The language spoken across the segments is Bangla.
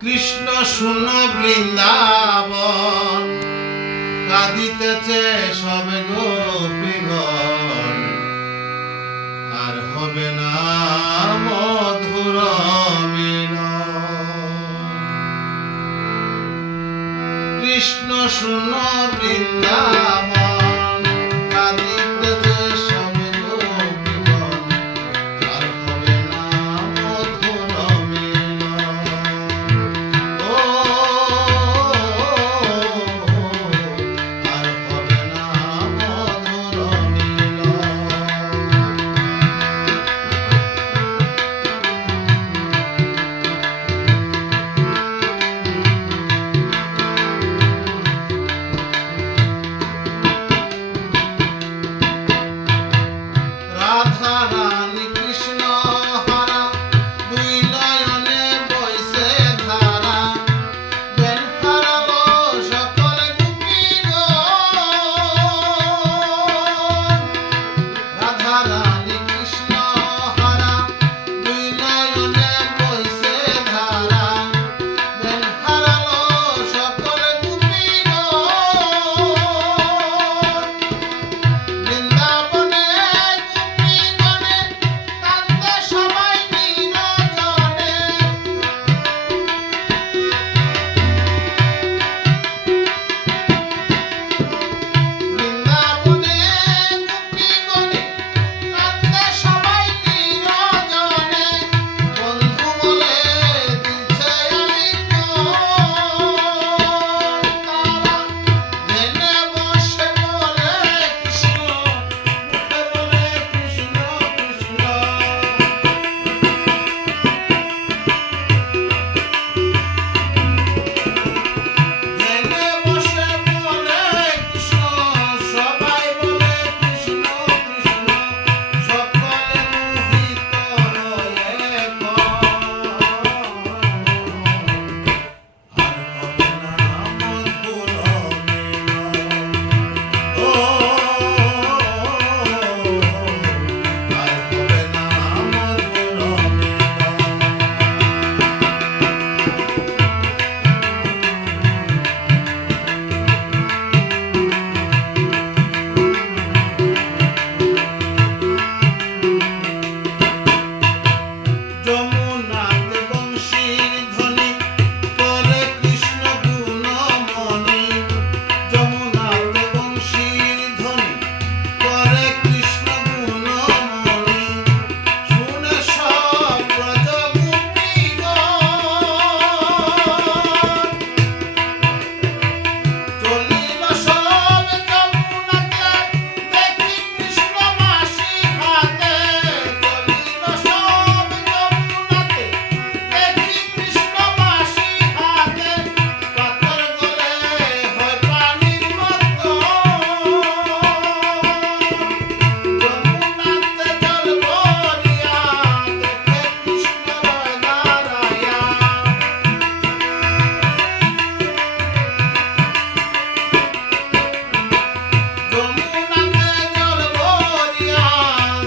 কৃষ্ণ শুন বৃন্দাবন কাঁদিতেছে সবে গোপীগণ, আর হবে না মধুর মিলন। কৃষ্ণ শুন বৃন্দাবন কাঁদিতেছে সবে গোপীগণ, আর হবে না মধুর মিলন। ও আর হবে না মধুর মিলন। রাধা রানী কৃষ্ণ হারা দুই নয়নে বইছে ধারা, জ্ঞান হারালো সকল গোপীগণ। রাধা রানী কৃষ্ণ হারা দুই নয়নে বইছে ধারা, জ্ঞান হারালো সকল গোপীগণ। বৃন্দাবনে গোপীগণে কান্দে সবাই নিরজনে। বৃন্দাবনে গোপীগণে কান্দে সবাই নিরজনে, বন্ধু বলে দিচ্ছে আলিঙ্গন। তারা জেনে বসে বলে কৃষ্ণ, মুখে বলে কৃষ্ণ কৃষ্ণ। জেনে বসে বলে কৃষ্ণ, সবাই বলে কৃষ্ণ কৃষ্ণ। সকলে মোহিত হয়ে আর হবে না মধুর মিলন। ও আর হবে না মধুর যমুনাতে বংশীর ধ্বনি করে কৃষ্ণ গুণমণি। যমুনাতে বংশীর ধ্বনি করে কৃষ্ণ গুণমণি, শুনে সব ব্রজ গোপীগণ। চলিল সব যমুনাতে দেখি কৃষ্ণ বাঁশি হাতে। চলিল সব যমুনাতে দেখি কৃষ্ণ বাঁশি হাতে, পাথর গলে হয় পানির মতো। যমুনাতে জল ভরিয়া দেখে কৃষ্ণ রয় দাঁড়ায়া। যমুনাতে জল ভরিয়া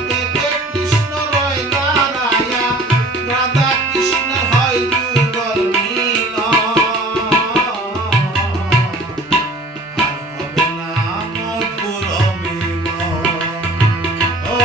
দেখে কৃষ্ণ রয় দাঁড়ায়া, রাধা কৃষ্ণ হয় যুগল মিলন। আর হবে না মধুর মিলন। ও